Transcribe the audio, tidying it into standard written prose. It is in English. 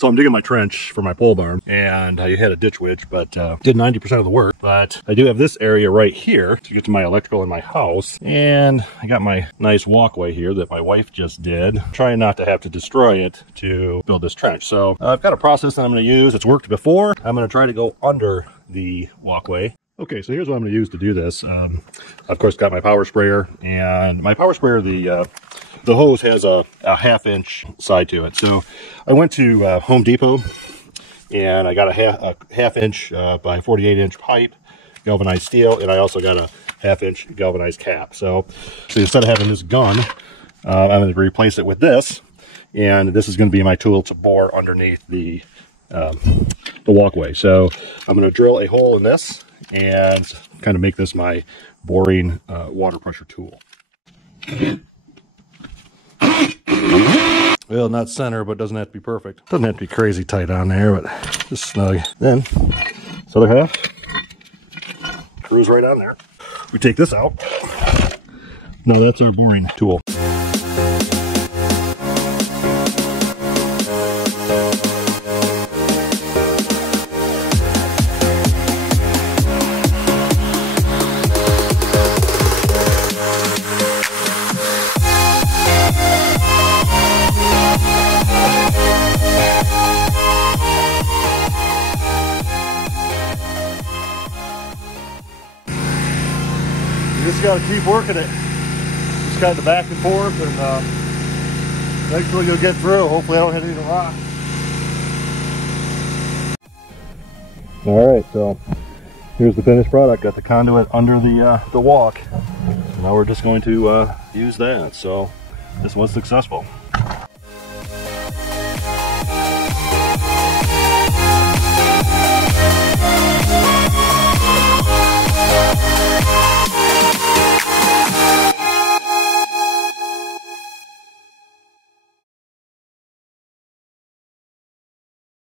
So I'm digging my trench for my pole barn, and I had a ditch witch, but did 90% of the work. But I do have this area right here to get to my electrical in my house, and I got my nice walkway here that my wife just did, trying not to have to destroy it to build this trench. So I've got a process that I'm going to use. It's worked before. I'm going to try to go under the walkway. Okay, so here's what I'm going to use to do this. Of course, got my power sprayer, and my power sprayer, the hose has a half-inch side to it. So I went to Home Depot, and I got a half-inch by 48-inch pipe, galvanized steel, and I also got a half-inch galvanized cap. So instead of having this gun, I'm going to replace it with this, and this is going to be my tool to bore underneath the walkway. So I'm going to drill a hole in this and kind of make this my boring water pressure tool. Well, not center, but doesn't have to be perfect. Doesn't have to be crazy tight on there, but just snug. Then, this other half screws right on there. We take this out. Now that's our boring tool. You just got to keep working it. Just kind of back and forth, and eventually you'll get through. Hopefully I don't hit any of the rocks. All right, so here's the finished product. Got the conduit under the walk. Now we're just going to use that. So this was successful.